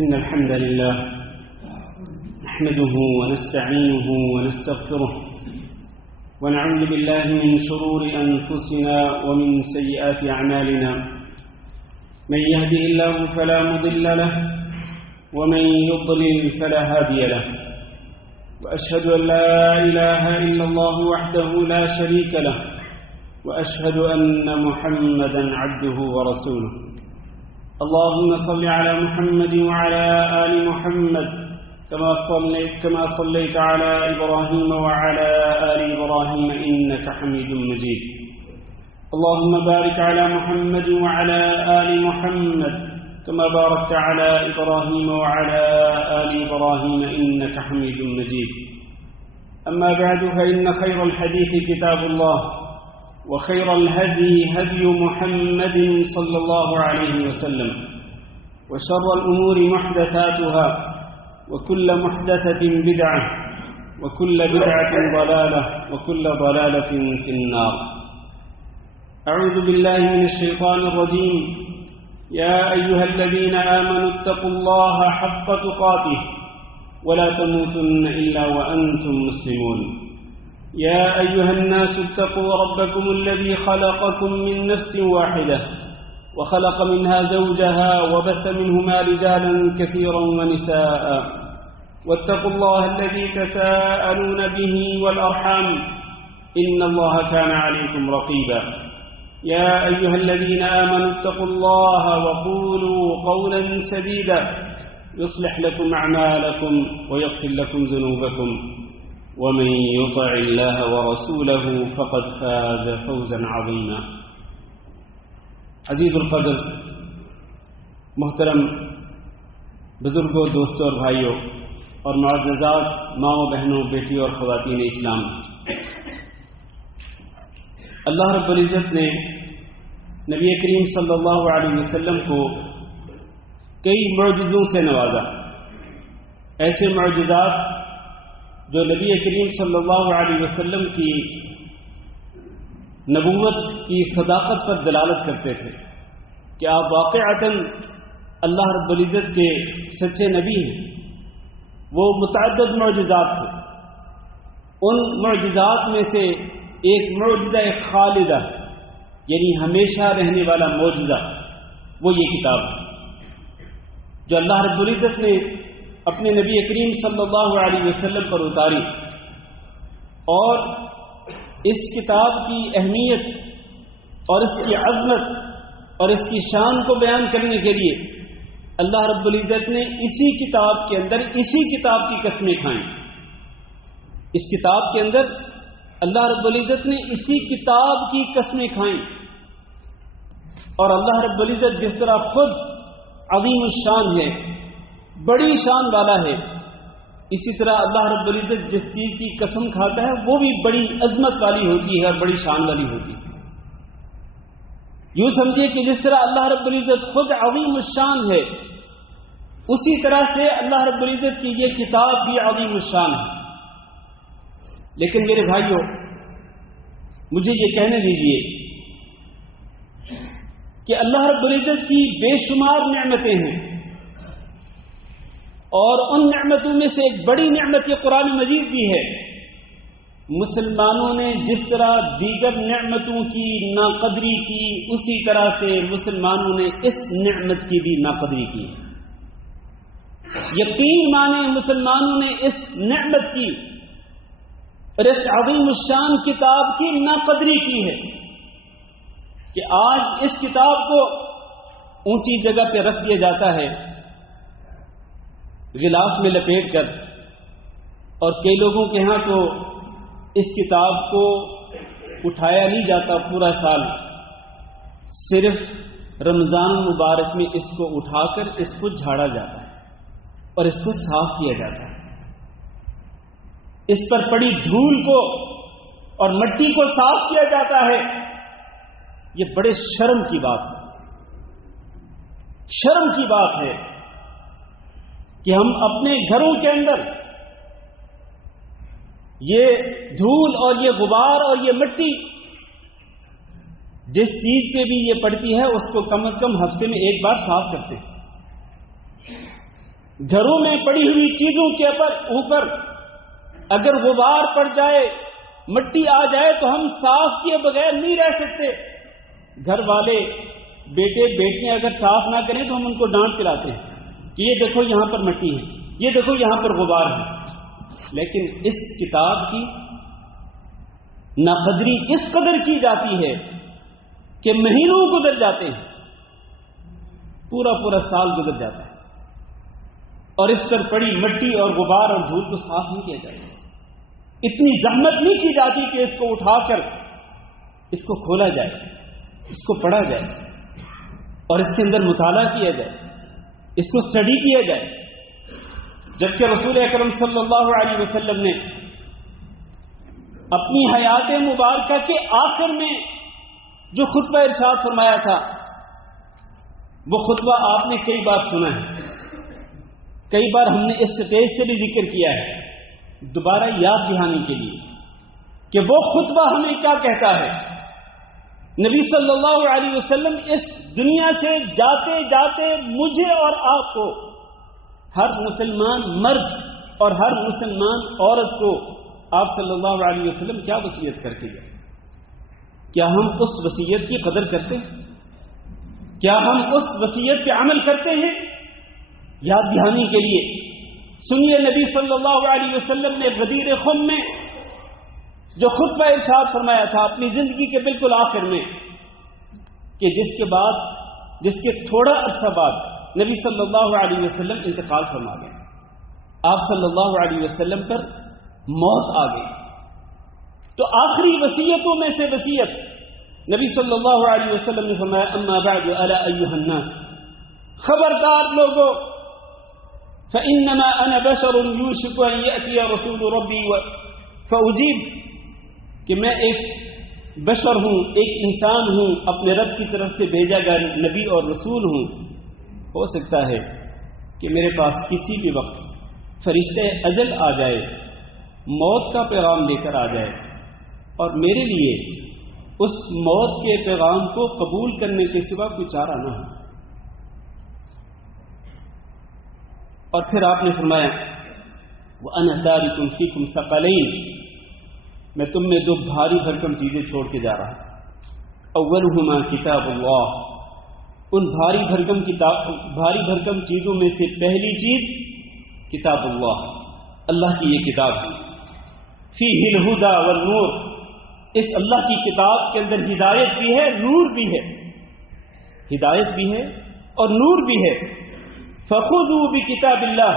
إن الحمد لله نحمده ونستعينه ونستغفره ونعوذ بالله من شرور أنفسنا ومن سيئات أعمالنا من يهده الله فلا مضل له ومن يضلل فلا هادي له وأشهد أن لا إله إلا الله وحده لا شريك له وأشهد أن محمدا عبده ورسوله اللهم صل على محمد وعلى آل محمد كما صليت على إبراهيم وعلى آل إبراهيم إنك حميد مجيد اللهم بارك على محمد وعلى آل محمد كما باركت على إبراهيم وعلى آل إبراهيم إنك حميد مجيد أما بعد فإن خير الحديث كتاب الله وخير الهدي هدي محمد صلى الله عليه وسلم وشر الأمور محدثاتها وكل محدثة بدعة وكل بدعة ضلالة وكل ضلالة في النار أعوذ بالله من الشيطان الرجيم يا أيها الذين آمنوا اتقوا الله حق تقاته ولا تموتن إلا وأنتم مسلمون يا أيها الناس اتقوا ربكم الذي خلقكم من نفس واحدة وخلق منها زوجها وبث منهما رجالا كثيرا ونساء واتقوا الله الذي تساءلون به والأرحام إن الله كان عليكم رقيبا يا أيها الذين آمنوا اتقوا الله وقولوا قولا سديدا يصلح لكم أعمالكم ويغفر لكم ذنوبكم ومن يطع الله ورسوله فقد فاز فوزا عظيما عزیز القدر محترم بزرگوں دوستوں اور بھائیوں اور معززات ماؤں بہنوں بیٹیوں اور خواتین اسلام، اللہ رب العزت نے نبی کریم صلی اللہ علیہ وسلم کو کئی معجزوں سے نوازا، ایسے معجزات جو نبی کریم صلی اللہ علیہ وسلم کی نبوت کی صداقت پر دلالت کرتے تھے کہ آپ واقعتاً اللہ رب العزت کے سچے نبی ہیں۔ وہ متعدد معجزات تھے، ان معجزات میں سے ایک معجزہ خالدہ یعنی ہمیشہ رہنے والا معجزہ وہ یہ کتاب ہے جو اللہ رب العزت نے اپنے نبی کریم صلی اللہ علیہ وسلم پر اتاری، اور اس کتاب کی اہمیت اور اس کی عظمت اور اس کی شان کو بیان کرنے کے لیے اللہ رب العزت نے اسی کتاب کے اندر اسی کتاب کی قسمیں کھائیں۔ اس کتاب کے اندر اللہ رب العزت نے اسی کتاب کی قسمیں کھائیں، اور اللہ رب العزت جس طرح خود عظیم الشان ہے، بڑی شان والا ہے، اسی طرح اللہ رب العزت جس چیز کی قسم کھاتا ہے وہ بھی بڑی عظمت والی ہوتی ہے اور بڑی شان والی ہوتی ہے۔ یوں سمجھے کہ جس طرح اللہ رب العزت خود عظیم الشان ہے، اسی طرح سے اللہ رب العزت کی یہ کتاب بھی عظیم الشان ہے۔ لیکن میرے بھائیوں، مجھے یہ کہنے دیجئے کہ اللہ رب العزت کی بے شمار نعمتیں ہیں، اور ان نعمتوں میں سے ایک بڑی نعمت یہ قرآن مجید بھی ہے۔ مسلمانوں نے جس طرح دیگر نعمتوں کی ناقدری کی، اسی طرح سے مسلمانوں نے اس نعمت کی بھی ناقدری کی۔ یقین مانے مسلمانوں نے اس نعمت کی اور اس عظیم الشان کتاب کی ناقدری کی ہے کہ آج اس کتاب کو اونچی جگہ پہ رکھ دیا جاتا ہے غلاف میں لپیٹ کر، اور کئی لوگوں کے ہاں تو اس کتاب کو اٹھایا نہیں جاتا پورا سال، صرف رمضان مبارک میں اس کو اٹھا کر اس کو جھاڑا جاتا ہے اور اس کو صاف کیا جاتا ہے، اس پر پڑی دھول کو اور مٹی کو صاف کیا جاتا ہے۔ یہ بڑے شرم کی بات ہے، شرم کی بات ہے کہ ہم اپنے گھروں کے اندر یہ دھول اور یہ غبار اور یہ مٹی جس چیز پہ بھی یہ پڑتی ہے اس کو کم از کم ہفتے میں ایک بار صاف کرتے ہیں۔ گھروں میں پڑی ہوئی چیزوں کے اوپر اگر غبار پڑ جائے، مٹی آ جائے تو ہم صاف کیے بغیر نہیں رہ سکتے۔ گھر والے بیٹے بیٹیاں اگر صاف نہ کریں تو ہم ان کو ڈانٹ کے لاتے ہیں کہ یہ دیکھو یہاں پر مٹی ہے، یہ دیکھو یہاں پر غبار ہے۔ لیکن اس کتاب کی ناقدری اس قدر کی جاتی ہے کہ مہینوں گزر جاتے ہیں، پورا سال گزر جاتا ہے، اور اس پر پڑی مٹی اور غبار اور دھول کو صاف نہیں کیا جائے۔ اتنی زحمت نہیں کی جاتی کہ اس کو اٹھا کر اس کو کھولا جائے، اس کو پڑھا جائے اور اس کے اندر مطالعہ کیا جائے، اس کو اسٹڈی کیا جائے۔ جبکہ رسول اکرم صلی اللہ علیہ وسلم نے اپنی حیات مبارکہ کے آخر میں جو خطبہ ارشاد فرمایا تھا، وہ خطبہ آپ نے کئی بار سنا ہے، کئی بار ہم نے اس سٹیج سے بھی ذکر کیا ہے، دوبارہ یاد دہانی کے لیے کہ وہ خطبہ ہمیں کیا کہتا ہے۔ نبی صلی اللہ علیہ وسلم اس دنیا سے جاتے جاتے مجھے اور آپ کو، ہر مسلمان مرد اور ہر مسلمان عورت کو آپ صلی اللہ علیہ وسلم کیا وصیت کر کے گئے؟ کیا ہم اس وصیت کی قدر کرتے ہیں؟ کیا ہم اس وصیت پہ عمل کرتے ہیں؟ یاد دہانی کے لیے سنیے نبی صلی اللہ علیہ وسلم نے غدیر خم میں جو خطبہ ارشاد فرمایا تھا اپنی زندگی کے بالکل آخر میں، کہ جس کے تھوڑا عرصہ بعد نبی صلی اللہ علیہ وسلم انتقال فرما گئے، آپ صلی اللہ علیہ وسلم پر موت آ گئی۔ تو آخری وصیتوں میں سے وصیت نبی صلی اللہ علیہ وسلم نے فرمایا اما بعد الا ایھا الناس، خبردار لوگوں، فانما انا بشر یوشک ان یاتی رسول ربی فاجیب، کہ میں ایک بشر ہوں، ایک انسان ہوں، اپنے رب کی طرف سے بھیجا گیا نبی اور رسول ہوں۔ ہو سکتا ہے کہ میرے پاس کسی بھی وقت فرشتے اجل آ جائے، موت کا پیغام لے کر آ جائے، اور میرے لیے اس موت کے پیغام کو قبول کرنے کے سوا کوئی چارہ نہ ہو۔ اور پھر آپ نے فرمایا وَأَنَا تَارِكٌ فِيكُمْ ثَقَلَيْنِ، میں تم میں دو بھاری بھرکم چیزیں چھوڑ کے جا رہا ہوں۔ اولہما کتاب اللہ، ان بھاری بھرکم چیزوں میں سے پہلی چیز کتاب اللہ، اللہ کی یہ کتاب ہے۔ فیہ الہدی والنور، اس اللہ کی کتاب کے اندر ہدایت بھی ہے، نور بھی ہے، ہدایت بھی ہے اور نور بھی ہے۔ فخذوا بکتاب اللہ،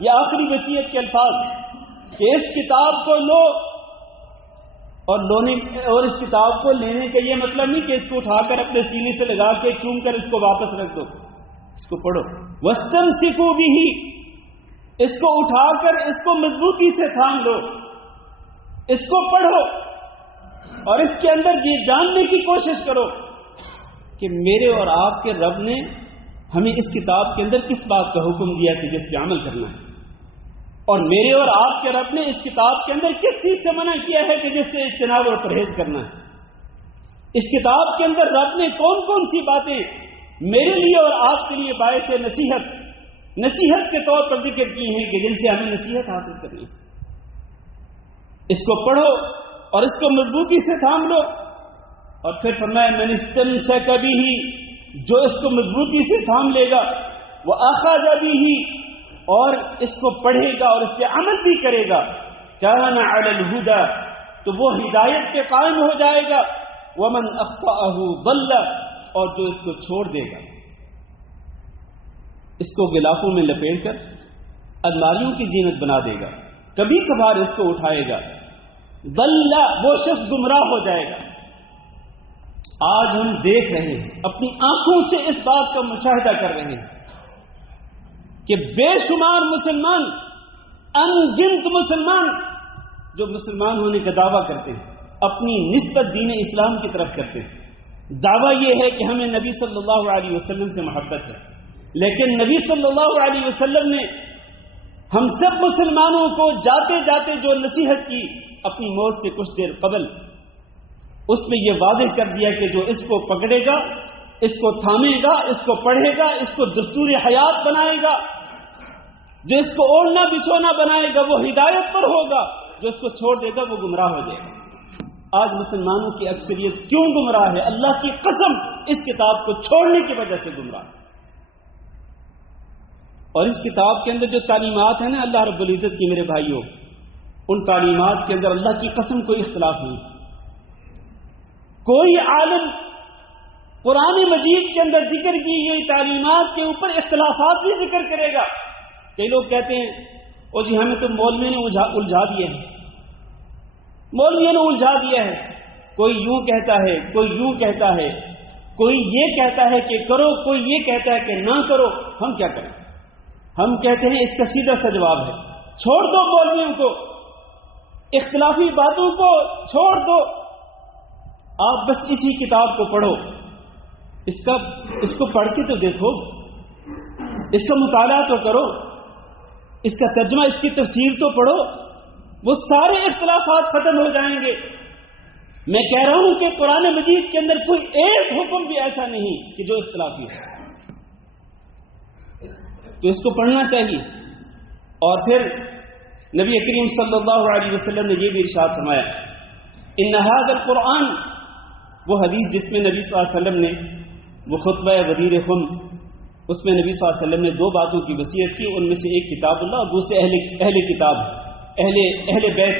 یہ آخری وصیت کے الفاظ کہ اس کتاب کو لو، اور اس کتاب کو لینے کا یہ مطلب نہیں کہ اس کو اٹھا کر اپنے سینے سے لگا کے چوم کر اس کو واپس رکھ دو، اس کو پڑھو۔ واستمسکوا بہ، اس کو اٹھا کر اس کو مضبوطی سے تھام لو، اس کو پڑھو، اور اس کے اندر یہ جاننے کی کوشش کرو کہ میرے اور آپ کے رب نے ہمیں اس کتاب کے اندر کس بات کا حکم دیا کہ جس پہ عمل کرنا ہے، اور میرے اور آپ کے رب نے اس کتاب کے اندر کس چیز سے منع کیا ہے کہ جس سے اجتناب اور پرہیز کرنا ہے۔ اس کتاب کے اندر رب نے کون کون سی باتیں میرے لیے اور آپ کے لیے باعث نصیحت کے طور پر ذکر کی ہیں کہ جن سے ہمیں نصیحت حاصل کرنی ہے۔ اس کو پڑھو اور اس کو مضبوطی سے تھام لو، اور پھر فرمایا من استمسک بہ، جو اس کو مضبوطی سے تھام لے گا، وأخذ بہ، اور اس کو پڑھے گا اور اس پہ عمل بھی کرے گا، کان علی الہدی، تو وہ ہدایت پہ قائم ہو جائے گا، ومن اخطأہ ضل، اور جو اس کو چھوڑ دے گا، اس کو غلافوں میں لپیٹ کر الماریوں کی زینت بنا دے گا، کبھی کبھار اس کو اٹھائے گا، ضل، وہ شخص گمراہ ہو جائے گا۔ آج ہم دیکھ رہے ہیں، اپنی آنکھوں سے اس بات کا مشاہدہ کر رہے ہیں کہ بے شمار مسلمان، ان گنت مسلمان جو مسلمان ہونے کا دعویٰ کرتے ہیں، اپنی نسبت دین اسلام کی طرف کرتے ہیں، دعویٰ یہ ہے کہ ہمیں نبی صلی اللہ علیہ وسلم سے محبت ہے، لیکن نبی صلی اللہ علیہ وسلم نے ہم سب مسلمانوں کو جاتے جاتے جو نصیحت کی اپنی موت سے کچھ دیر قبل، اس میں یہ واضح کر دیا کہ جو اس کو پکڑے گا، اس کو تھامے گا، اس کو پڑھے گا، اس کو دستور حیات بنائے گا، جو اس کو اوڑھنا بچھونا بنائے گا وہ ہدایت پر ہوگا، جو اس کو چھوڑ دے گا وہ گمراہ ہو جائے گا۔ آج مسلمانوں کی اکثریت کیوں گمراہ ہے؟ اللہ کی قسم اس کتاب کو چھوڑنے کی وجہ سے گمراہ ہے۔ اور اس کتاب کے اندر جو تعلیمات ہیں نا اللہ رب العزت کی، میرے بھائیوں، ان تعلیمات کے اندر اللہ کی قسم کوئی اختلاف نہیں۔ کوئی عالم قرآن مجید کے اندر ذکر کی گئی تعلیمات کے اوپر اختلافات بھی ذکر کرے گا۔ کئی لوگ کہتے ہیں او جی ہمیں تو مولوی نے الجھا دیا ہے، مولوی نے الجھا دیا ہے۔ کوئی یوں کہتا ہے، کوئی یوں کہتا ہے، کوئی یہ کہتا ہے کہ کرو، کوئی یہ کہتا ہے کہ نہ کرو۔ ہم کیا کریں؟ ہم کہتے ہیں اس کا سیدھا سا جواب ہے چھوڑ دو مولویوں کو، اختلافی باتوں کو چھوڑ دو، آپ بس اسی کتاب کو پڑھو، اس کو پڑھ کے تو دیکھو، اس کا مطالعہ تو کرو، اس کا ترجمہ، اس کی تفسیر تو پڑھو، وہ سارے اختلافات ختم ہو جائیں گے۔ میں کہہ رہا ہوں کہ قرآن مجید کے اندر کوئی ایک حکم بھی ایسا نہیں کہ جو اختلافی ہے، تو اس کو پڑھنا چاہیے۔ اور پھر نبی کریم صلی اللہ علیہ وسلم نے یہ بھی ارشاد فرمایا، ان ھذا القرآن، وہ حدیث جس میں نبی صلی اللہ علیہ وسلم نے وہ خطبہ غدیر خم، اس میں نبی صلی اللہ علیہ وسلم نے دو باتوں کی وصیت کی، ان میں سے ایک کتاب اللہ اور دوسرے اہل کتاب، اہل بیت،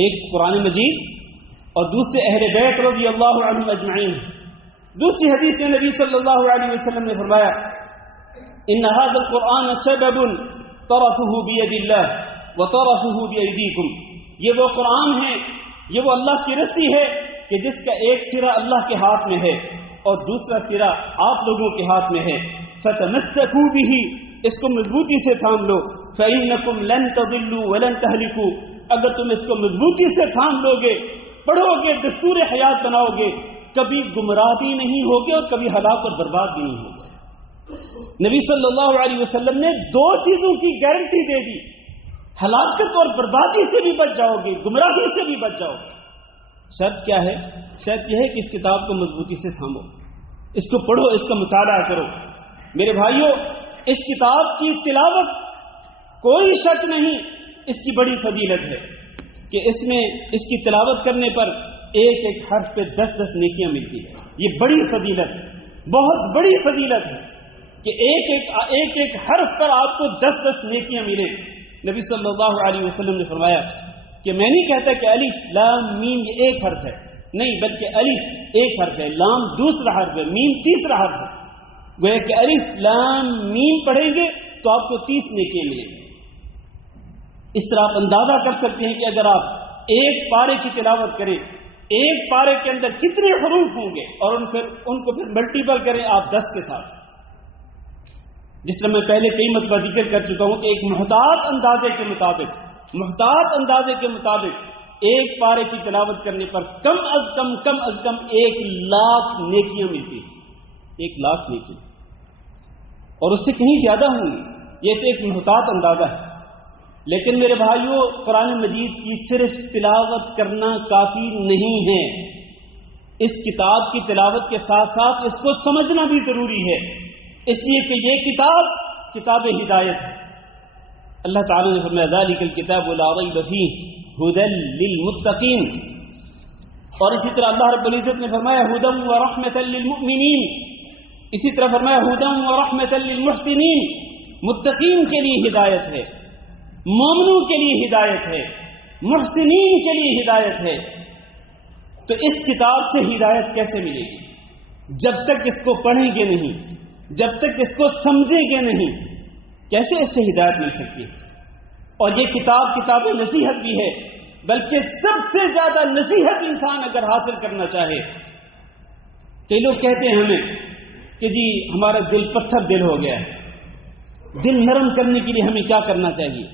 ایک قرآن مجید اور دوسرے اہل بیت رضی اللہ عنہم اجمعین۔ دوسری حدیث میں نبی صلی اللہ علیہ وسلم نے فرمایا، ان هذا القرآن سبب طرفه بید اللہ وطرفه بایدیکم، یہ وہ قرآن ہے، یہ وہ اللہ کی رسی ہے کہ جس کا ایک سرا اللہ کے ہاتھ میں ہے اور دوسرا سرا آپ لوگوں کے ہاتھ میں ہے۔ فتمسکوا به، اس کو مضبوطی سے تھام لو، فإنکم لن تضلوا ولن تهلكوا، اگر تم اس کو مضبوطی سے تھام لو گے، پڑھو گے، دستور حیات بناؤ گے، کبھی گمراہ بھی نہیں ہوگے اور کبھی ہلاک اور برباد بھی نہیں ہوگے۔ نبی صلی اللہ علیہ وسلم نے دو چیزوں کی گارنٹی دے دی، ہلاکت اور بربادی سے بھی بچ جاؤ گے، گمراہی سے بھی بچ جاؤ گے۔ شرط کیا ہے؟ شرط یہ ہے کہ اس کتاب کو مضبوطی سے تھامو، اس کو پڑھو، اس کا مطالعہ کرو۔ میرے بھائیوں، اس کتاب کی تلاوت کوئی شک نہیں، اس کی بڑی فضیلت ہے کہ اس میں اس کی تلاوت کرنے پر ایک ایک حرف پہ 10 نیکیاں ملتی ہے۔ یہ بڑی فضیلت، بہت بڑی فضیلت ہے کہ ایک ایک حرف پر آپ کو 10 نیکیاں ملیں۔ نبی صلی اللہ علیہ وسلم نے فرمایا کہ میں نہیں کہتا کہ الف لام میم یہ ایک حرف ہے، نہیں، بلکہ الف ایک حرف ہے، لام دوسرا حرف ہے، میم تیسرا حرف ہے۔ گویا کہ الف لام میم پڑھیں گے تو آپ کو 30 نیکیاں ملیں گی۔ اس طرح آپ اندازہ کر سکتے ہیں کہ اگر آپ ایک پارے کی تلاوت کریں، ایک پارے کے اندر کتنے حروف ہوں گے، اور ان کو پھر ملٹیپل کریں آپ 10 کے ساتھ۔ جس طرح میں پہلے کئی مرتبہ ذکر کر چکا ہوں کہ ایک محتاط اندازے کے مطابق ایک پارے کی تلاوت کرنے پر کم از کم 1,00,000 نیکیاں ملتی ہیں، 1,00,000 نیکی، اور اس سے کہیں زیادہ ہوں گی۔ یہ تو ایک محتاط اندازہ ہے، لیکن میرے بھائیوں، قرآن مجید کی صرف تلاوت کرنا کافی نہیں ہے، اس کتاب کی تلاوت کے ساتھ ساتھ اس کو سمجھنا بھی ضروری ہے، اس لیے کہ یہ کتاب ہدایت ہے۔ اللہ تعالیٰ نے فرمایا ذالک الکتاب لا ریب فیہ ھدی للمتقین، اور اسی طرح اللہ رب العزت نے فرمایا ھدی ورحمۃ للمؤمنین، اسی طرح فرمایا ھدی ورحمۃ للمحسنین، متقین کے لیے ہدایت ہے، مومنوں کے لیے ہدایت ہے، محسنین کے لیے ہدایت ہے۔ تو اس کتاب سے ہدایت کیسے ملے گی؟ جب تک اس کو پڑھیں گے نہیں، جب تک اس کو سمجھیں گے نہیں، کیسے اس سے ہدایت مل سکتی ہے؟ اور یہ کتاب نصیحت بھی ہے، بلکہ سب سے زیادہ نصیحت انسان اگر حاصل کرنا چاہے، کئی لوگ کہتے ہیں ہمیں کہ جی ہمارا دل پتھر دل ہو گیا ہے، دل نرم کرنے کے لیے ہمیں کیا کرنا چاہیے؟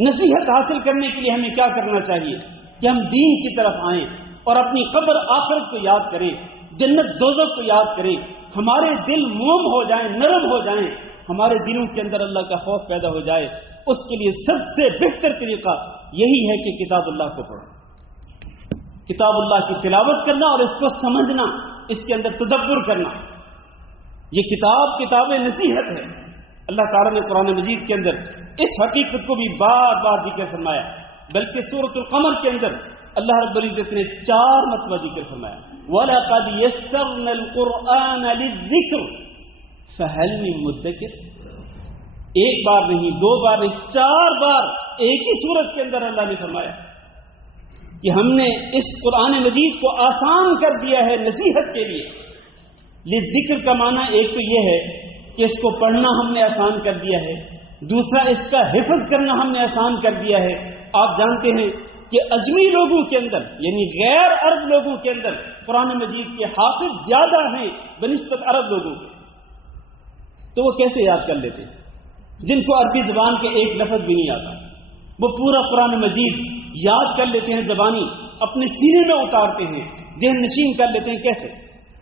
نصیحت حاصل کرنے کے لیے ہمیں کیا کرنا چاہیے کہ ہم دین کی طرف آئیں اور اپنی قبر آخرت کو یاد کریں، جنت دوزخ کو یاد کریں، ہمارے دل موم ہو جائیں، نرم ہو جائیں، ہمارے دلوں کے اندر اللہ کا خوف پیدا ہو جائے۔ اس کے لیے سب سے بہتر طریقہ یہی ہے کہ کتاب اللہ کو پڑھو، کتاب اللہ کی تلاوت کرنا اور اس کو سمجھنا، اس کے اندر تدبر کرنا۔ یہ کتاب نصیحت ہے، اللہ تعالیٰ نے قرآن مجید کے اندر اس حقیقت کو بھی بار بار ذکر فرمایا، بلکہ سورۃ القمر کے اندر اللہ رب العزت نے 4 مرتبہ ذکر فرمایا، وَلَقَدْ يَسَّرْنَا الْقُرْآنَ لِلذِّكْرِ فَهَلْ مِن مُدَّكِرٍ۔ ایک بار نہیں، 2 بار نہیں، 4 بار ایک ہی سورت کے اندر اللہ نے فرمایا کہ ہم نے اس قرآن مجید کو آسان کر دیا ہے نصیحت کے لیے۔ للذکر کا معنی ایک تو یہ ہے کہ اس کو پڑھنا ہم نے آسان کر دیا ہے، دوسرا اس کا حفظ کرنا ہم نے آسان کر دیا ہے۔ آپ جانتے ہیں کہ اجمی لوگوں کے اندر یعنی غیر عرب لوگوں کے اندر قرآن مجید کے حافظ زیادہ ہیں بنسبت عرب لوگوں کے، تو وہ کیسے یاد کر لیتے ہیں؟ جن کو عربی زبان کے ایک لفظ بھی نہیں آتا، وہ پورا قرآن مجید یاد کر لیتے ہیں، زبانی اپنے سینے میں اتارتے ہیں، ذہن نشین کر لیتے ہیں۔ کیسے؟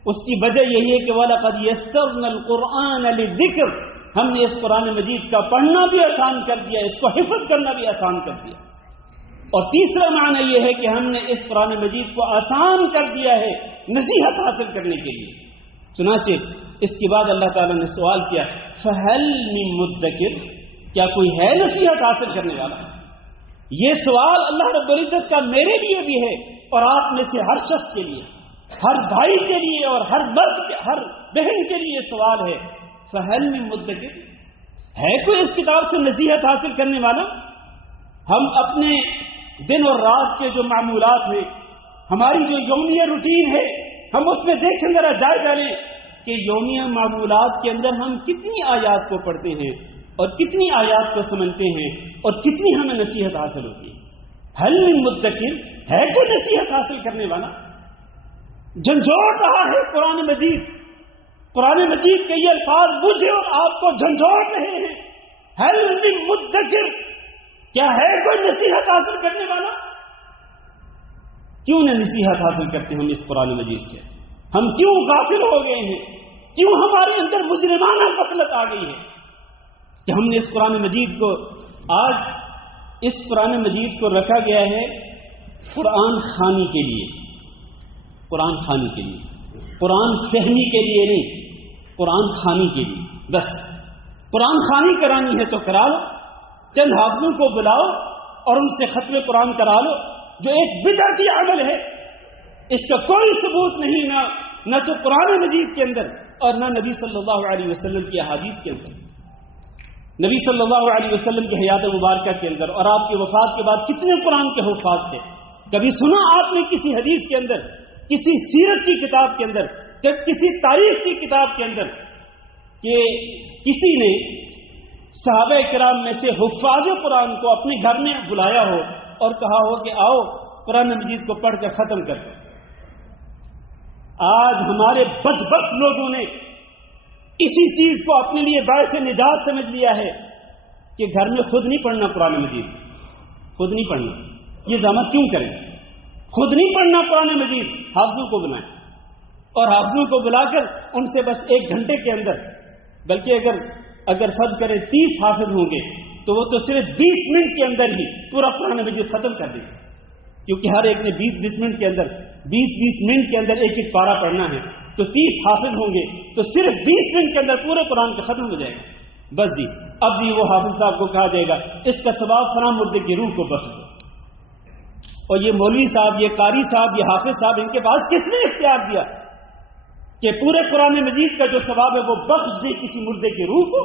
اس کی وجہ یہی ہے کہ وَلَقَدْ يَسَّرْنَا الْقُرْآنَ لِلذِّكْرِ، ہم نے اس قرآن مجید کا پڑھنا بھی آسان کر دیا، اس کو حفظ کرنا بھی آسان کر دیا۔ اور تیسرا معنی یہ ہے کہ ہم نے اس قرآن مجید کو آسان کر دیا ہے نصیحت حاصل کرنے کے لیے۔ چنانچہ اس کے بعد اللہ تعالیٰ نے سوال کیا، فَهَلْ مِن مُدَّكِرٍ، کیا کوئی ہے نصیحت حاصل کرنے والا؟ یہ سوال اللہ رب العزت کا میرے لیے بھی ہے اور آپ میں سے ہر شخص کے لیے، ہر بھائی کے لیے اور ہر مرد کے، ہر بہن کے لیے سوال ہے، فَهَلْ مِن مُدَّكِرٍ، ہے کوئی اس کتاب سے نصیحت حاصل کرنے والا؟ ہم اپنے دن اور رات کے جو معمولات ہیں، ہماری جو یومیہ روٹین ہے، ہم اس میں دیکھیں ذرا جائزہ لیں کہ یومیہ معمولات کے اندر ہم کتنی آیات کو پڑھتے ہیں اور کتنی آیات کو سمجھتے ہیں اور کتنی ہمیں نصیحت حاصل ہوتی ہے۔ حل من مدکر، ہے کوئی نصیحت حاصل کرنے والا؟ جھنجھوڑ رہا ہے قرآن مجید، قرآن مجید کے یہ الفاظ مجھے اور آپ کو جھنجھوڑ رہے ہیں۔ حل من مدکر، کیا ہے کوئی نصیحت حاصل کرنے والا؟ کیوں نہ نصیحت حاصل کرتے ہم اس قرآن مجید سے؟ ہم کیوں غافل ہو گئے ہیں؟ کیوں ہمارے اندر مجرمانہ غفلت آ گئی ہے کہ ہم نے اس قرآن مجید کو، آج اس قرآن مجید کو رکھا گیا ہے قرآن خوانی کے لیے، قرآن خوانی کے لیے، قرآن فہمی کے لیے نہیں، قرآن خوانی کے لیے۔ بس قرآن خوانی کرانی ہے تو کرا لو، چند حافظوں کو بلاؤ اور ان سے ختم قرآن کرا لو، جو ایک بدعتی عمل ہے، اس کا کوئی ثبوت نہیں، نہ تو قرآن مجید کے اندر اور نہ نبی صلی اللہ علیہ وسلم کی احادیث کے اندر۔ نبی صلی اللہ علیہ وسلم کی حیات مبارکہ کے اندر اور آپ کی وفات کے بعد کتنے قرآن کے حفاظ تھے؟ کبھی سنا آپ نے کسی حدیث کے اندر، کسی سیرت کی کتاب کے اندر، کسی تاریخ کی کتاب کے اندر کہ کسی نے صحابہ کرام میں سے حفاظ قرآن کو اپنے گھر میں بلایا ہو اور کہا ہو کہ آؤ قرآن مجید کو پڑھ کر ختم کر دو؟ آج ہمارے بدبخت لوگوں نے اسی چیز کو اپنے لیے باعث نجات سمجھ لیا ہے کہ گھر میں خود نہیں پڑھنا قرآن مجید، خود نہیں پڑھنا۔ یہ زحمت کیوں کریں؟ خود نہیں پڑھنا قرآن مجید، حافظوں کو بلائیں اور حافظوں کو بلا کر ان سے بس 1 گھنٹے کے اندر، بلکہ اگر فرض کریں 30 حافظ ہوں گے تو وہ تو صرف 20 منٹ کے اندر ہی پورا قرآن مجید ختم کر دیں گے، کیونکہ ہر ایک نے 20 منٹ کے اندر 20 منٹ کے اندر ایک پارہ پڑھنا ہے، تو 30 حافظ ہوں گے تو صرف 20 منٹ کے اندر پورے قرآن کا ختم ہو جائے گا۔ بس جی، اب بھی وہ حافظ صاحب کو کہا جائے گا اس کا ثواب فلاں مردے کی روح کو بخش دو، اور یہ مولوی صاحب، یہ قاری صاحب، یہ حافظ صاحب، ان کے پاس کس نے اختیار دیا کہ پورے قرآن مجید کا جو ثواب ہے وہ بخش دے کسی مردے کی روح کو؟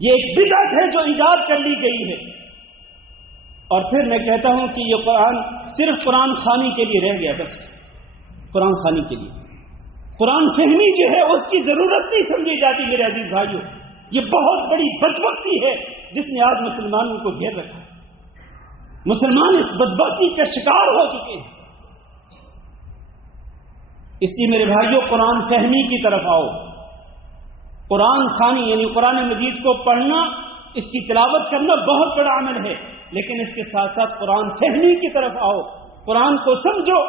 یہ ایک بدعت ہے جو ایجاد کر لی گئی ہے۔ اور پھر میں کہتا ہوں کہ یہ قرآن صرف قرآن خوانی کے لیے رہ گیا، بس قرآن خوانی کے لیے۔ قرآن فہمی جو ہے اس کی ضرورت نہیں سمجھی جاتی میرے عزیز بھائیوں۔ یہ بہت بڑی بدبختی ہے جس نے آج مسلمانوں کو گھیر رکھا۔ مسلمان اس بدبختی کا شکار ہو چکے ہیں۔ اس لیے میرے بھائیوں، قرآن فہمی کی طرف آؤ۔ قرآن خوانی یعنی قرآن مجید کو پڑھنا، اس کی تلاوت کرنا بہت بڑا عمل ہے، لیکن اس کے ساتھ ساتھ قرآن فہمی کی طرف آؤ، قرآن کو سمجھو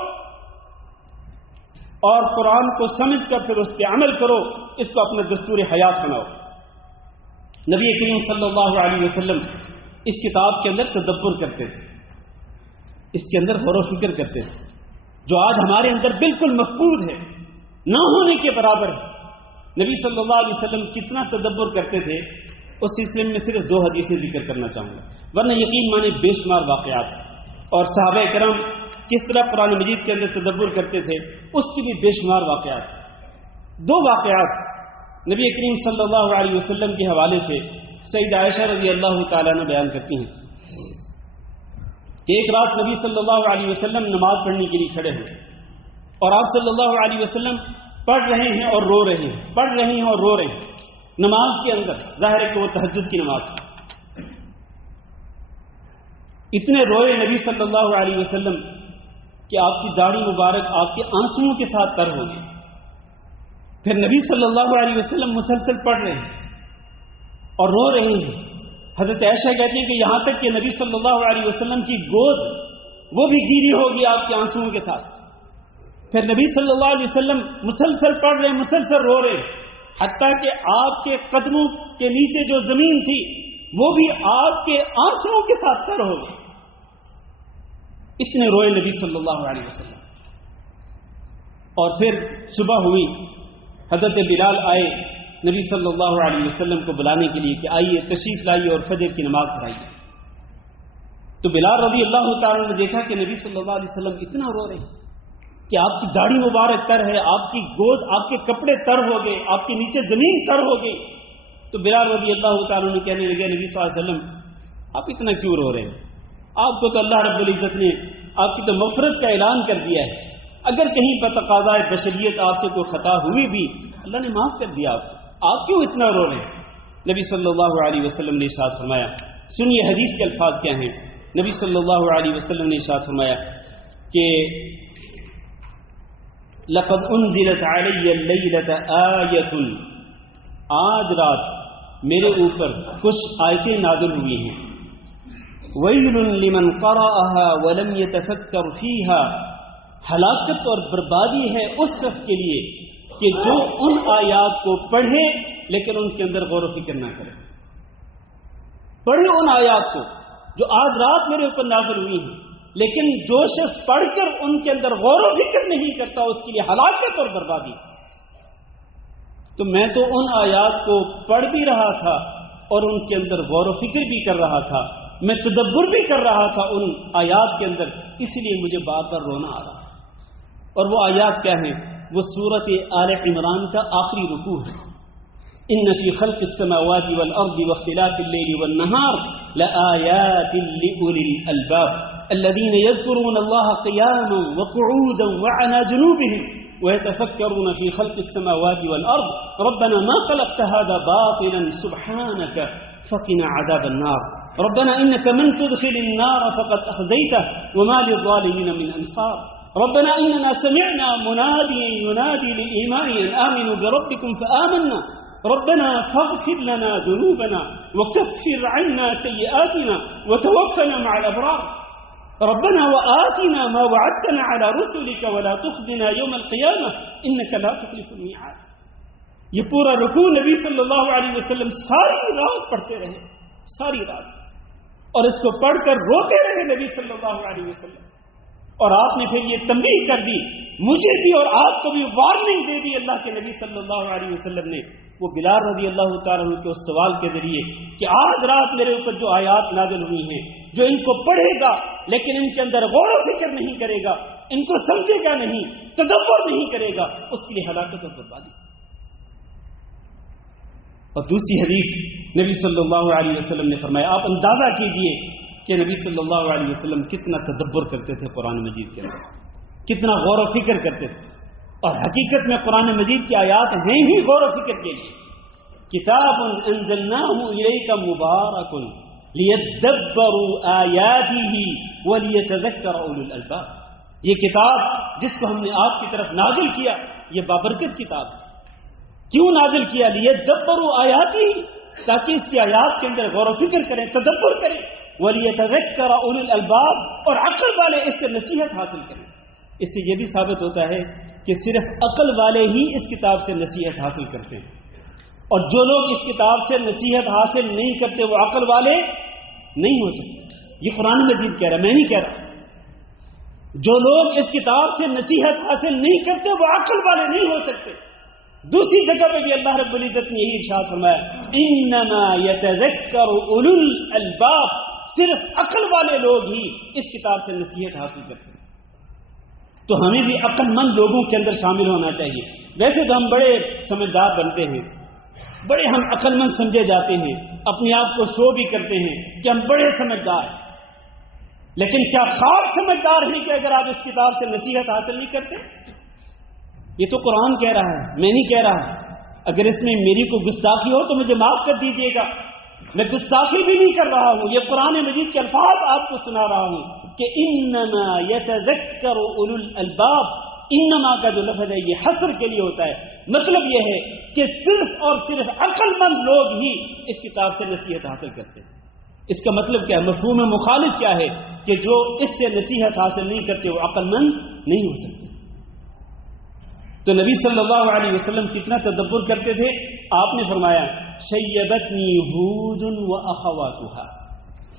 اور قرآن کو سمجھ کر پھر اس پہ عمل کرو، اس کو اپنا دستور حیات بناؤ۔ نبی کریم صلی اللہ علیہ وسلم اس کتاب کے اندر تدبر کرتے تھے، اس کے اندر غور و فکر کرتے تھے، جو آج ہمارے اندر بالکل مفقود ہے، نہ ہونے کے برابر ہے۔ نبی صلی اللہ علیہ وسلم کتنا تدبر کرتے تھے، اس سلسلے میں صرف 2 حدیثیں ذکر کرنا چاہوں گا، ورنہ یقین مانے بے شمار واقعات اور صحابہ کرام کس طرح قرآن مجید کے اندر تدبر کرتے تھے اس کی بھی بے شمار واقعات۔ 2 واقعات نبی کریم صلی اللہ علیہ وسلم کے حوالے سے سیدہ عائشہ رضی اللہ تعالیٰ عنہ بیان کرتی ہیں کہ ایک رات نبی صلی اللہ علیہ وسلم نماز پڑھنے کے لیے کھڑے ہوئے اور آپ صلی اللہ علیہ وسلم پڑھ رہے ہیں اور رو رہے ہیں، پڑھ رہے ہیں اور رو رہے ہیں نماز کے اندر، ظاہر ہے کہ وہ تہجد کی نماز۔ اتنے روئے نبی صلی اللہ علیہ وسلم کہ آپ کی داڑھی مبارک آپ کے آنسوؤں کے ساتھ تر ہو گئی۔ پھر نبی صلی اللہ علیہ وسلم مسلسل پڑھ رہے ہیں اور رو رہے ہیں۔ حضرت عائشہ کہتی ہیں کہ یہاں تک کہ نبی صلی اللہ علیہ وسلم کی گود وہ بھی گیلی ہوگی آپ کے آنسوؤں کے ساتھ۔ پھر نبی صلی اللہ علیہ وسلم مسلسل پڑھ رہے ہیں، مسلسل رو رہے ہیں، حتیٰ کہ آپ کے قدموں کے نیچے جو زمین تھی وہ بھی آپ کے آنسوؤں کے ساتھ تر ہو گئی۔ اتنے روئے نبی صلی اللہ علیہ وسلم۔ اور پھر صبح ہوئی، حضرت بلال آئے نبی صلی اللہ علیہ وسلم کو بلانے کے لیے کہ آئیے تشریف لائیے اور فجر کی نماز پڑھائیے۔ تو بلال رضی اللہ تعالیٰ نے دیکھا کہ نبی صلی اللہ علیہ وسلم اتنا رو رہے ہیں کہ آپ کی داڑھی مبارک تر ہے، آپ کی گود، آپ کے کپڑے تر ہو گئے، آپ کے نیچے زمین تر ہو گئی۔ تو بلال رضی اللہ تعالیٰ نے کہنے لگے نبی صلی اللہ علیہ وسلم آپ اتنا کیوں رو رہے ہیں؟ آپ کو تو اللہ رب العزت نے آپ کی تو مغفرت کا اعلان کر دیا ہے، اگر کہیں بتقاضائے بشریت آپ سے کوئی خطا ہوئی بھی اللہ نے معاف کر دیا آپ کیوں اتنا رو رہے ہیں؟ نبی صلی اللہ علیہ وسلم نے ارشاد فرمایا، سنیے حدیث کے الفاظ کیا ہیں۔ نبی صلی اللہ علیہ وسلم نے ارشاد فرمایا کہ لقد انزلت علی اللیلۃ آیۃ، آج رات میرے اوپر کچھ آیتیں نازل ہوئی ہیں، ویل لمن قرأها ولم يتفکر فیها، ہلاکت اور بربادی ہے اس شخص کے لیے کہ جو ان آیات کو پڑھے لیکن ان کے اندر غور و فکر نہ کرے۔ پڑھے ان آیات کو جو آج رات میرے اوپر نازل ہوئی ہیں، لیکن جو شخص پڑھ کر ان کے اندر غور و فکر نہیں کرتا اس کے لیے ہلاکت اور بربادی۔ تو میں تو ان آیات کو پڑھ بھی رہا تھا اور ان کے اندر غور و فکر بھی کر رہا تھا، میں تدبر بھی کر رہا تھا ان آیات کے اندر، اس لیے مجھے بار بار رونا آ رہا۔ اور وہ آیات کیا ہیں؟ وہ سورۃ آل عمران کا آخری رکوع ہے۔ ان فی خلق السماوات والارض واختلاف الليل والنهار لآیات لأولی الالباب الذين يذكرون الله قياما وقعودا وعلى جنوبهم ويتفكرون في خلق السماوات والارض ربنا ما خلقت هذا باطلا سبحانك فقنا عذاب النار ربنا انك من تدخل النار فقد اخزيته وما للظالمين من انصار ربنا اننا سمعنا مناديا ينادي للإيمان ان آمنوا بربكم فآمنا ربنا فاغفر لنا ذنوبنا وكفر عنا سيئاتنا وتوفنا مع الأبرار ربنا وآتنا ما وعدتنا على رسلك ولا تخزنا يوم القيامة إنك لا تخلف الميعاد۔ یہ پورا رکوع نبی صلی اللہ علیہ وسلم ساری رات پڑھتے رہے، ساری رات، اور اس کو پڑھ کر روتے رہے نبی صلی اللہ علیہ وسلم۔ اور آپ نے پھر یہ تنبیہ کر دی، مجھے بھی اور آپ کو بھی وارننگ دے دی اللہ کے نبی صلی اللہ علیہ وسلم نے، وہ بلال رضی اللہ تعالیٰ عنہ کے اس سوال کے ذریعے کہ آج رات میرے اوپر جو آیات نازل ہوئی ہیں، جو ان کو پڑھے گا لیکن ان کے اندر غور و فکر نہیں کرے گا، ان کو سمجھے گا نہیں، تدبر نہیں کرے گا، اس کے لیے ہلاکت اور بربادی۔ اور دوسری حدیث نبی صلی اللہ علیہ وسلم نے فرمایا، آپ اندازہ کیجئے کہ نبی صلی اللہ علیہ وسلم کتنا تدبر کرتے تھے قرآن مجید کے اندر، کتنا غور و فکر کرتے تھے۔ اور حقیقت میں قرآن مجید کی آیات ہیں ہی غور و فکر کے لیے۔ کتاب انزلناہ الیک مبارک لیدبروا آیاتہ ولیتذکر اولو الالباب، یہ کتاب جس کو ہم نے آپ کی طرف نازل کیا یہ بابرکت کتاب ہے۔ کیوں نازل کیا؟ لیدبروا آیاتہ، تاکہ اس کی آیات کے اندر غور و فکر کریں، تدبر کریں، ولیتذکر اولو الالباب، اور عقل والے اس سے نصیحت حاصل کریں۔ اس سے یہ بھی ثابت ہوتا ہے کہ صرف عقل والے ہی اس کتاب سے نصیحت حاصل کرتے ہیں، اور جو لوگ اس کتاب سے نصیحت حاصل نہیں کرتے وہ عقل والے نہیں ہو سکتے۔ یہ قرآن مجید کہہ رہا ہے، میں نہیں کہہ رہا۔ جو لوگ اس کتاب سے نصیحت حاصل نہیں کرتے وہ عقل والے نہیں ہو سکتے۔ دوسری جگہ پہ بھی اللہ رب العزت نے یہی ارشاد فرمایا انما یتذکر اولو الالباب، صرف عقل والے لوگ ہی اس کتاب سے نصیحت حاصل کرتے ہیں۔ تو ہمیں بھی عقل مند لوگوں کے اندر شامل ہونا چاہیے۔ ویسے تو ہم بڑے سمجھدار بنتے ہیں، بڑے ہم عقل مند سمجھے جاتے ہیں، اپنے آپ کو شو بھی کرتے ہیں کہ ہم بڑے سمجھدار ہیں، لیکن کیا خواب سمجھدار ہیں کہ اگر آپ اس کتاب سے نصیحت حاصل نہیں کرتے؟ یہ تو قرآن کہہ رہا ہے، میں نہیں کہہ رہا۔ اگر اس میں میری کوئی گستاخی ہو تو مجھے معاف کر دیجیے گا، میں گستاخی بھی نہیں کر رہا ہوں، یہ قرآن مجید کے الفاظ آپ کو سنا رہا ہوں کہ انما یتذکر اولو الالباب۔ انما کا جو لفظ ہے یہ حصر کے لیے ہوتا ہے، مطلب یہ ہے کہ صرف اور صرف عقل مند لوگ ہی اس کتاب سے نصیحت حاصل کرتے ہیں۔ اس کا مطلب کیا ہے؟ مفہوم مخالف کیا ہے کہ جو اس سے نصیحت حاصل نہیں کرتے وہ عقل مند نہیں ہو سکتے۔ تو نبی صلی اللہ علیہ وسلم کتنا تدبر کرتے تھے؟ آپ نے فرمایا شیبتنی ہود و اخواتها،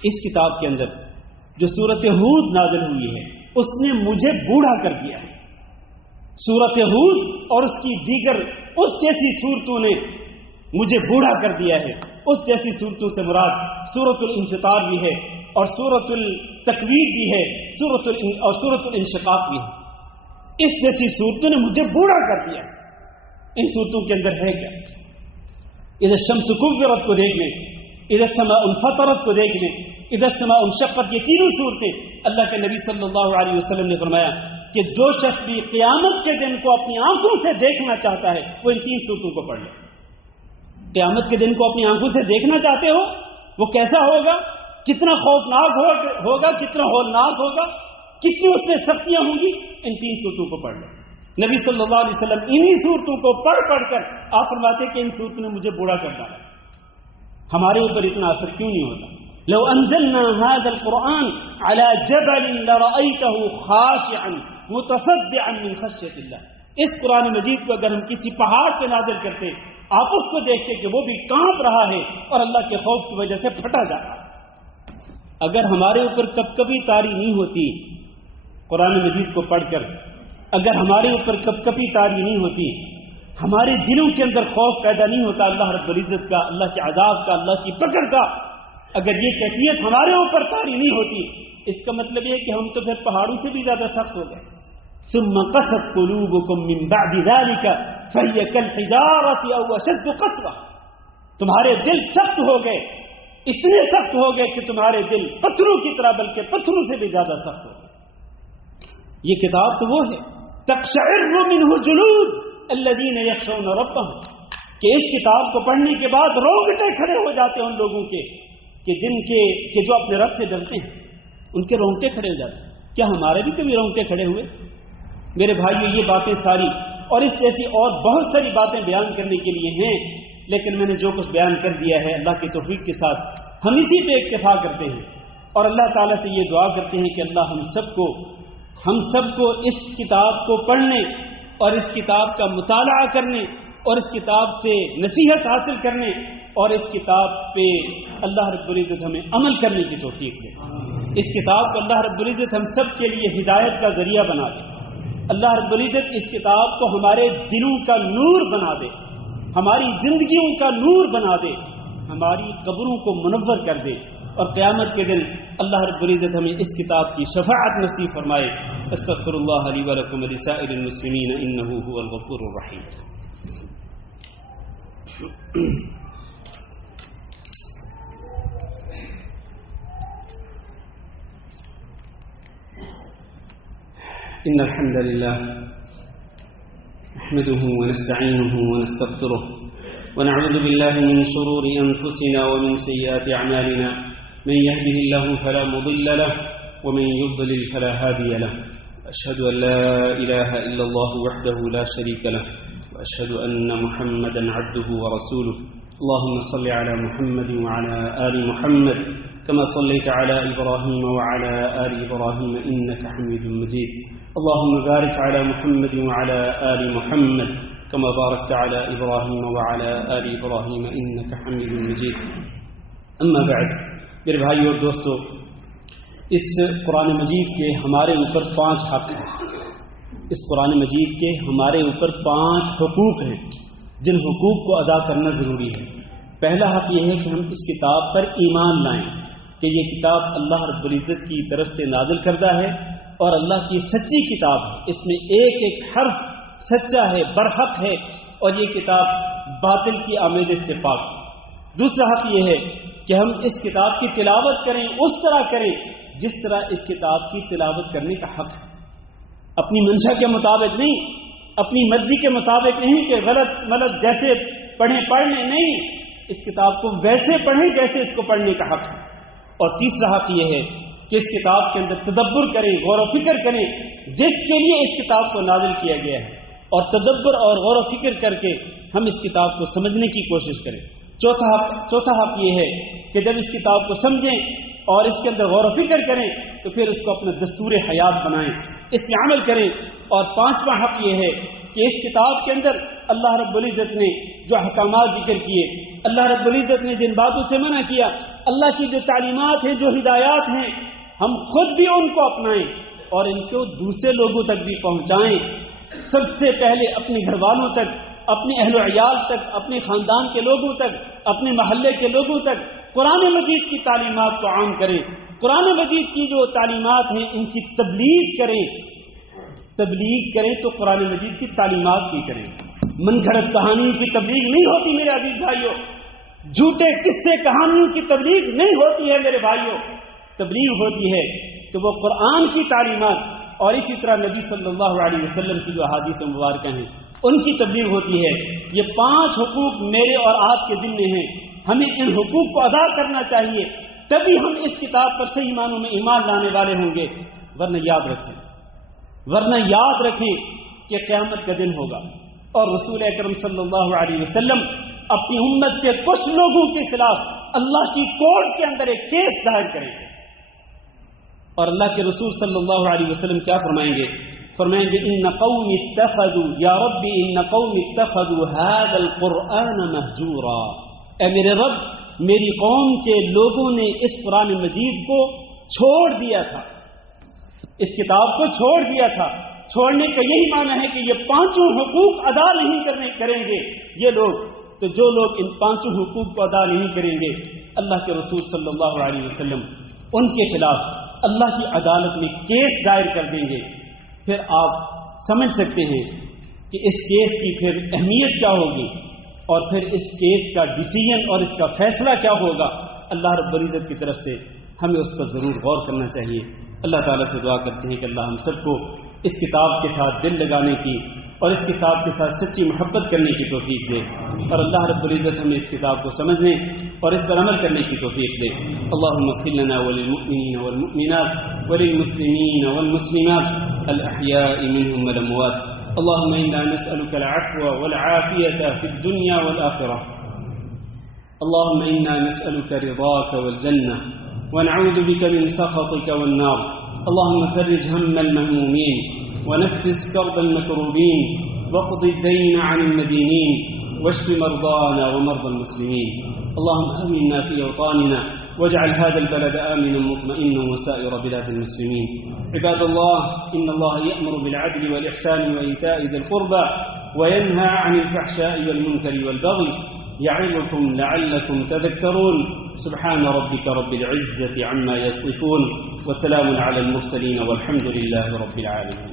اس کتاب کے اندر جو سورت ہود نازل ہوئی ہے اس نے مجھے بوڑھا کر دیا ہے۔ سورت ہود اور اس کی دیگر اس جیسی صورتوں نے مجھے بوڑھا کر دیا ہے۔ اس جیسی صورتوں سے مراد سورت الانفطار بھی ہے اور سورت التکویر بھی ہے اور سورت الانشقاق بھی ہے۔ اس جیسی صورتوں نے مجھے بوڑھا کر دیا۔ ان صورتوں کے اندر ہے کیا؟ اذا الشمس کورت کو دیکھ لیں، اذا السماء انفطرت کو دیکھ لیں، اذا السماء انشقت، یہ تینوں صورتیں اللہ کے نبی صلی اللہ علیہ وسلم نے فرمایا کہ جو شخص بھی قیامت کے دن کو اپنی آنکھوں سے دیکھنا چاہتا ہے وہ ان تین صورتوں کو پڑھ لے۔ قیامت کے دن کو اپنی آنکھوں سے دیکھنا چاہتے ہو، وہ کیسا ہوگا؟ کتنا خوفناک ہوگا، کتنا ہولناک ہوگا، کتنی اس میں سختیاں ہوں گی؟ ان تین صورتوں کو پڑھ لیں۔ نبی صلی اللہ علیہ وسلم انہی صورتوں کو پڑھ کر آپ فرماتے کہ ان صورتوں نے مجھے بوڑھا کر ڈالا۔ ہمارے اوپر اتنا اثر کیوں نہیں ہوتا؟ لو انزلنا هذا القرآن على جبل لرأيته خاشعا متصدعا من خشية الله، اس قرآن مجید کو اگر ہم کسی پہاڑ پہ نازل کرتے آپ اس کو دیکھتے کہ وہ بھی کانپ رہا ہے اور اللہ کے خوف کی وجہ سے پھٹا جا رہا ہے۔ اگر ہمارے اوپر کبھی طاری نہیں ہوتی قرآن مجید کو پڑھ کر، اگر ہمارے اوپر کبھی طاری نہیں ہوتی، ہمارے دلوں کے اندر خوف پیدا نہیں ہوتا اللہ رب العزت کا، اللہ کے عذاب کا، اللہ کی پکڑ کا، اگر یہ کیفیت ہمارے اوپر طاری نہیں ہوتی، اس کا مطلب یہ کہ ہم تو پھر پہاڑوں سے بھی زیادہ سخت ہو گئے۔ ثم قست قلوبكم من بعد ذلك فهي كالحجارة او اشد قسوة، تمہارے دل سخت ہو گئے، اتنے سخت ہو گئے کہ تمہارے دل پتھروں کی طرح بلکہ پتھروں سے بھی زیادہ سخت ہو گئے۔ یہ کتاب تو وہ ہے تقشعر منه جلود الذين يخشون ربهم، کہ اس کتاب کو پڑھنے کے بعد رونگٹے کھڑے ہو جاتے ہیں ان لوگوں کے کہ جو اپنے رب سے ڈرتے ہیں، ان کے رونگٹے کھڑے ہو جاتے ہیں۔ کیا ہمارے بھی کبھی رونگٹے کھڑے ہوئے؟ میرے بھائیو، یہ باتیں ساری اور اس جیسی اور بہت ساری باتیں بیان کرنے کے لیے ہیں، لیکن میں نے جو کچھ بیان کر دیا ہے اللہ کی توفیق کے ساتھ ہم اسی پہ اکتفا کرتے ہیں اور اللہ تعالیٰ سے یہ دعا کرتے ہیں کہ اللہ ہم سب کو اس کتاب کو پڑھنے اور اس کتاب کا مطالعہ کرنے اور اس کتاب سے نصیحت حاصل کرنے اور اس کتاب پہ اللہ رب العزت ہمیں عمل کرنے کی توفیق دے۔ اس کتاب کو اللہ رب العزت ہم سب کے لیے ہدایت کا ذریعہ بنا دے۔ اللہ رب العزت اس کتاب کو ہمارے دلوں کا نور بنا دے، ہماری زندگیوں کا نور بنا دے، ہماری قبروں کو منور کر دے، اور قیامت کے دن اللہ رب العزت ہمیں اس کتاب کی شفاعت نصیب فرمائے۔ استغفر اللہ لی ولکم ولسائر المسلمین انہ هو الغفور الرحیم۔ إن الحمد لله نحمده ونستعينه ونستغفره ونعوذ بالله من شرور أنفسنا ومن سيئات أعمالنا، من يهده الله فلا مضل له ومن يضلل فلا هادي له، أشهد أن لا إله إلا الله وحده لا شريك له، وأشهد أن محمدا عبده ورسوله، اللهم صل على محمد وعلى آل محمد كما صليت على إبراهيم وعلى آل إبراهيم إنك حميد مجيد، اللهم بارك على محمد وعلى آل محمد كما باركت على إبراهيم وعلى آل إبراهيم إنك حميد مجيد۔ أما بعد، میرے بھائیو اور دوستو، اس قرآن مجید کے ہمارے اوپر 5 حق ہیں، اس قرآن مجید کے ہمارے اوپر 5 حقوق ہیں۔ جن حقوق کو ادا کرنا ضروری ہے۔ پہلا حق یہ ہے کہ ہم اس کتاب پر ایمان لائیں کہ یہ کتاب اللہ رب العزت کی طرف سے نازل کردہ ہے اور اللہ کی سچی کتاب ہے، اس میں ایک ایک حرف سچا ہے، برحق ہے، اور یہ کتاب باطل کی آمیزش سے پاک۔ دوسرا حق یہ ہے کہ ہم اس کتاب کی تلاوت کریں، اس طرح کریں جس طرح اس کتاب کی تلاوت کرنے کا حق ہے، اپنی منشا کے مطابق نہیں، اپنی مرضی کے مطابق نہیں کہ غلط جیسے پڑھیں پڑھ لیں، نہیں، اس کتاب کو ویسے پڑھیں جیسے اس کو پڑھنے کا حق ہے۔ اور تیسرا حق یہ ہے کہ اس کتاب کے اندر تدبر کریں، غور و فکر کریں جس کے لیے اس کتاب کو نازل کیا گیا ہے، اور تدبر اور غور و فکر کر کے ہم اس کتاب کو سمجھنے کی کوشش کریں۔ چوتھا حق یہ ہے کہ جب اس کتاب کو سمجھیں اور اس کے اندر غور و فکر کریں تو پھر اس کو اپنا دستور حیات بنائیں، اس پہ عمل کریں۔ اور پانچواں حق یہ ہے کہ اس کتاب کے اندر اللہ رب العزت نے جو احکامات ذکر کیے، اللہ رب العزت نے جن باتوں سے منع کیا، اللہ کی جو تعلیمات ہیں، جو ہدایات ہیں، ہم خود بھی ان کو اپنائیں اور ان کو دوسرے لوگوں تک بھی پہنچائیں۔ سب سے پہلے اپنے گھر والوں تک، اپنے اہل و عیال تک، اپنے خاندان کے لوگوں تک، اپنے محلے کے لوگوں تک قرآن مجید کی تعلیمات کو عام کریں۔ قرآن مجید کی جو تعلیمات ہیں ان کی تبلیغ کریں تو قرآن مجید کی تعلیمات کی کریں۔ من گھڑت کہانیوں کی تبلیغ نہیں ہوتی میرے عزیز بھائیوں، جھوٹے قصے کہانیوں کی تبلیغ نہیں ہوتی ہے میرے بھائیوں، تبلیغ ہوتی ہے تو وہ قرآن کی تعلیمات اور اسی طرح نبی صلی اللہ علیہ وسلم کی جو احادیث مبارکہ ہیں ان کی تبلیغ ہوتی ہے۔ یہ 5 حقوق میرے اور آپ کے ذمہ ہیں، ہمیں ان حقوق کو ادا کرنا چاہیے، تبھی ہم اس کتاب پر صحیح معنوں میں ایمان لانے والے ہوں گے۔ ورنہ یاد رکھیں کہ قیامت کا دن ہوگا اور رسول اکرم صلی اللہ علیہ وسلم اپنی امت کے کچھ لوگوں کے خلاف اللہ کی کورٹ کے اندر ایک کیس دائر کریں گے، اور اللہ کے رسول صلی اللہ علیہ وسلم کیا فرمائیں گے؟ ان قوم اتخذوا یا رب ان قوم اتخذوا هذا القرآن مہجورا، اے میرے رب میری قوم کے لوگوں نے اس قرآن مجید کو چھوڑ دیا تھا، اس کتاب کو چھوڑ دیا تھا۔ چھوڑنے کا یہی معنی ہے کہ یہ 5 حقوق ادا نہیں کریں گے یہ لوگ، تو جو لوگ ان 5 حقوق کو ادا نہیں کریں گے اللہ کے رسول صلی اللہ علیہ وسلم ان کے خلاف اللہ کی عدالت میں کیس دائر کر دیں گے۔ پھر آپ سمجھ سکتے ہیں کہ اس کیس کی پھر اہمیت کیا ہوگی اور پھر اس کیس کا ڈیسیژن اور اس کا فیصلہ کیا ہوگا۔ اللہ رب العزت کی طرف سے ہمیں اس پر ضرور غور کرنا چاہیے۔ اللہ تعالیٰ سے دعا کرتے ہیں کہ اللہ ہم سب کو اس کتاب کے ساتھ دل لگانے کی اور اس کتاب کے ساتھ سچی محبت کرنے کی توفیق دے، اور اللہ رب العزت ہمیں اس کتاب کو سمجھنے اور اس پر عمل کرنے کی توفیق دے۔ اللهم اغفر لنا وللمؤمنين والمؤمنات وللمسلمين والمسلمات الأحياء منهم والأموات. اللهم إنا نسألك العفو والعافية في الدنيا والآخرة. اللهم إنا نسألك رضاك والجنة ونعوذ بك من سخطك والنار. اللهم فرج هم المهمومين ونفس كرب المكروبين واقض الدين عن المدينين واشف مرضانا ومرضى المسلمين. اللهم آمنا في أوطاننا واجعل هذا البلد آمنا مطمئنا وسائر بلاد المسلمين. عباد الله، إن الله يأمر بالعدل والإحسان وإيتاء ذي القربى وينهى عن الفحشاء والمنكر والبغي يعظكم لعلكم تذكرون. سبحان ربك رب العزة عما يصفون وسلام على المرسلين والحمد لله رب العالمين.